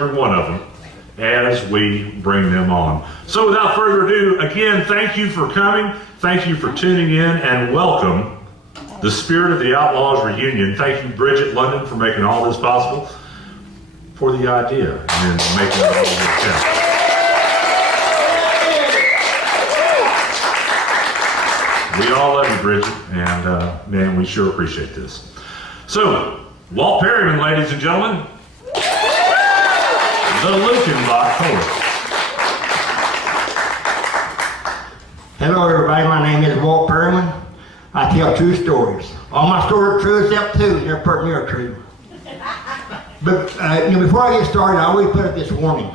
every one of them as we bring them on. So without further ado, again, thank you for coming. Thank you for tuning in, and welcome the Spirit of the Outlaws reunion. Thank you, Brigitte London, for making all this possible, for the idea, and making it all work out. We all love you, Bridget, and man, we sure appreciate this. So, Walt Perryman, ladies and gentlemen, the Luckenbach Chorus. Hello, everybody. My name is Walt Perryman. I tell true stories. All my stories are true except two. They're pretty near true. But before I get started, I always put up this warning.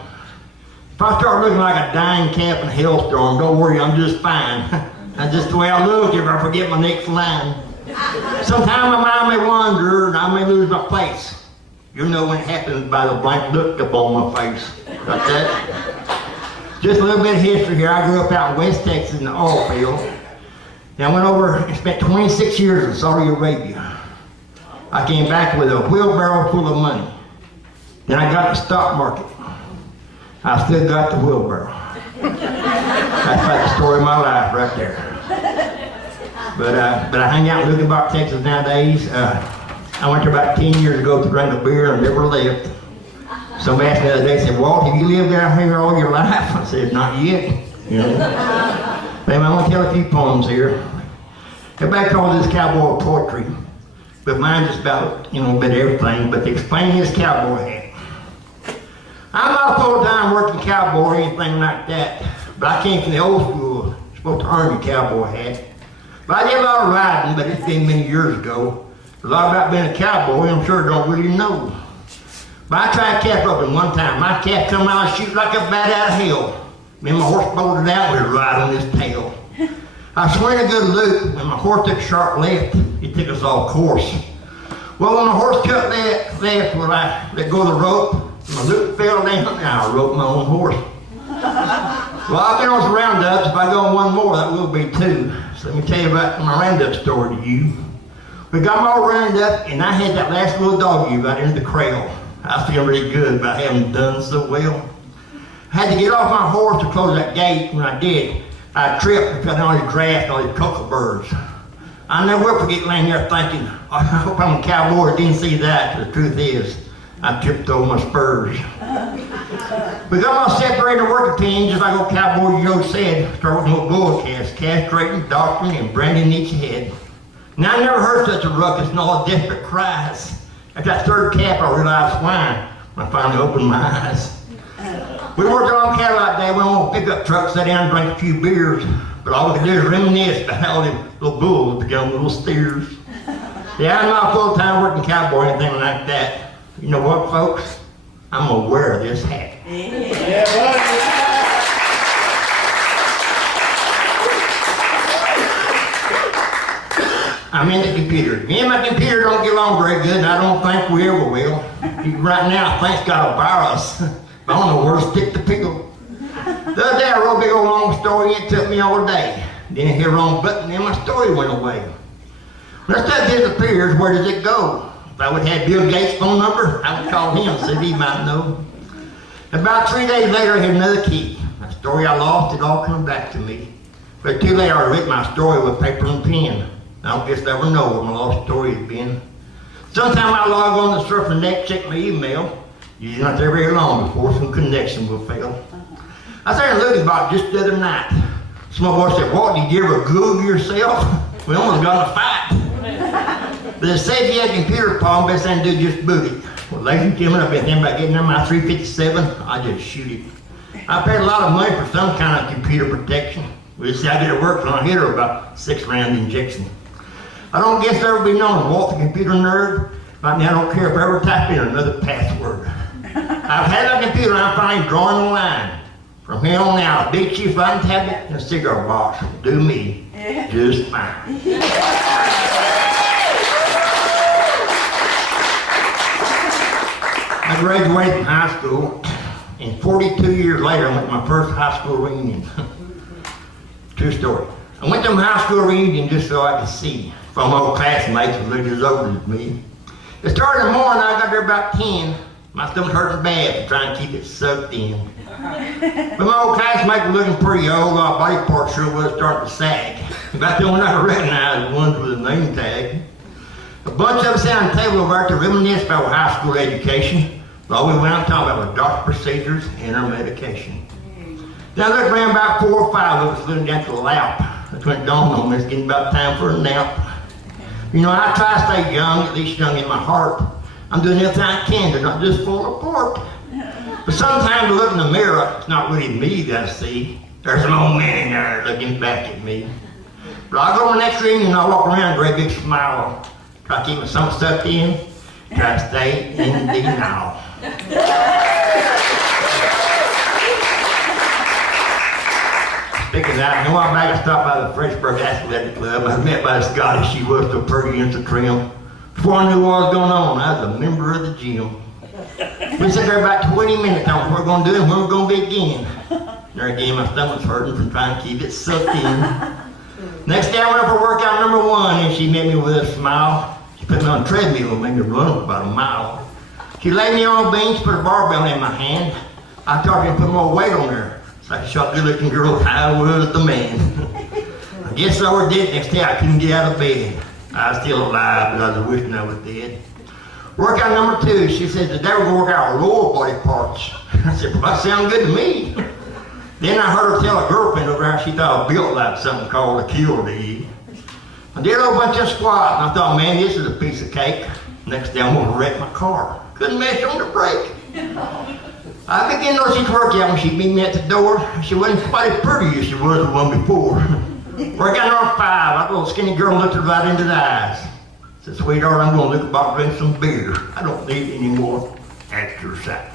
If I start looking like a dying calf in a hailstorm, don't worry, I'm just fine. That's just the way I look if I forget my next line. Sometimes my mind may wander and I may lose my place. You'll know when it happens by the blank look up on my face. Got that? Just a little bit of history here. I grew up out in West Texas in the oil field. And I went over and spent 26 years in Saudi Arabia. I came back with a wheelbarrow full of money. Then I got the stock market. I still got the wheelbarrow. That's like the story of my life right there. But I hang out in Luckenbach, Texas nowadays. I went there about 10 years ago to drink a beer and never left. Somebody asked me the other day, said, Walt, have you lived down here all your life? I said, not yet. You know. But I want to tell a few poems here. Everybody calls this cowboy poetry, but mine's just about, a bit of everything, but to explain this cowboy hat. I'm not a full-time working cowboy or anything like that, but I came from the old school. You're supposed to earn your cowboy hat. But I did a lot of riding, but it's been many years ago. A lot about being a cowboy, I'm sure don't really know. But I tried calf roping one time. My calf come out and shoot like a bat out of hell. Then my horse bolted out with a ride on his tail. I swing a good loop, and my horse took a sharp left. He took us off course. Well, when my horse cut left, well, I let go of the rope. My loop fell down, and I roped my own horse. Well, I've been on some roundups. If I go on one more, that will be two. So let me tell you about my roundup story to you. We got them all rounded up, and I had that last little doggy right into the kraal. I feel really good about having done so well. I had to get off my horse to close that gate. When I did, I tripped and fell down all these grass and all these kookaburras. I never will forget laying there thinking, I hope I'm a cowboy. I didn't see that. The truth is, I tripped over my spurs. We got all separated working teams, just like old Cowboy Joe said. Start with no bull cast, castrating, doctoring, and branding each head. Now I never heard such a ruckus and all the desperate cries. At that third calf, I realized why when I finally opened my eyes. We worked on cattle that day. We went on a pickup truck, sat down and drank a few beers. But all we could do is reminisce about how the little bulls become little steers. Yeah, I'm not a full-time working cowboy or anything like that. You know what, folks? I'm gonna wear this hat. Yeah, buddy. I'm in the computer. Me and my computer don't get along very good, and I don't think we ever will. Right now, I think it's got a virus. I don't know where to stick the pickle. The other day, I wrote a big old long story, and it took me all day. Then I hit the wrong button, and my story went away. When that stuff disappears, where does it go? If I would have Bill Gates' phone number, I would call him and see if he might know. About 3 days later, I had another key. My story I lost, it all come back to me. But 2 days later, I wrote my story with paper and pen. I don't guess I ever know where my lost story has been. Sometimes I log on to surf the net, check my email. Usually not there very long before some connection will fail. I started looking about just the other night. Some boy said, Walt, did you ever Google yourself? We almost got in a fight. But it said if you had a computer problem, best thing to do is just boot it. Well, ladies and gentlemen, I've been thinking about getting on my 357. I just shoot it. I paid a lot of money for some kind of computer protection. We'll see how good it works when I hit her about 6-round injection. I don't guess I'll ever be known as Walt the computer nerd. Right now, I don't care if I ever type in another password. I've had a computer, and I'm finally drawing a line. From here on out, a big chief line tablet and a cigar box will do me just fine. I graduated from high school, and 42 years later, I went to my first high school reunion. True story. I went to my high school reunion just so I could see from old classmates who lived as old as me. It started in the morning, I got there about 10. My stomach's hurting bad for trying to keep it sucked in. But my old classmates were looking pretty old. Our body parts sure was starting to sag. About the only I could recognize the ones with a name tag. A bunch of us sat on the table over there to reminisce about our high school education. All we went out and talked about our doctor procedures and our medication. Then I looked around, about 4 or 5 of us looking down to the lap. That's when it dawned on me it's getting about time for a nap. You know, I try to stay young, at least young in my heart. I'm doing everything I can to not just fall apart. But sometimes I look in the mirror, it's not really me that I see. There's an old man in there looking back at me. But I go to the next reunion and I walk around with a great big smile. Try to keep my stomach sucked in, try to stay in the now. Speaking of that, I know I'm back. I stopped by the Frenchburg Athletic Club. I was met by a Scottish. She was so pretty and so trim. Before I knew what was going on, I was a member of the gym. We sat there about 20 minutes on what we're going to do and when we're going to begin. There again, my stomach's hurting from trying to keep it sucked in. Next day, I went up for workout number 1, and she met me with a smile. She put me on a treadmill and made me run about a mile. She laid me on a bench, put a barbell in my hand. I taught her to put more weight on there. It's like a short, good-looking girl. I was the man. I guess I was dead. Next day, I couldn't get out of bed. I was still alive, but I was wishing I was dead. Workout number 2, she said, today we're going to work out our lower body parts. I said, well, that sounds good to me. Then I heard her tell a girlfriend over there she thought I built like something called a kill lead. I did a whole bunch of squats, and I thought, man, this is a piece of cake. Next day, I'm going to wreck my car. Couldn't mesh on the brake. I began to see workout when she meet me at the door. She wasn't quite as pretty as she was the one before. Workout number 5, that little skinny girl looked her right into the eyes. Said, sweetheart, I'm going to look about drinking some beer. I don't need any more exercise.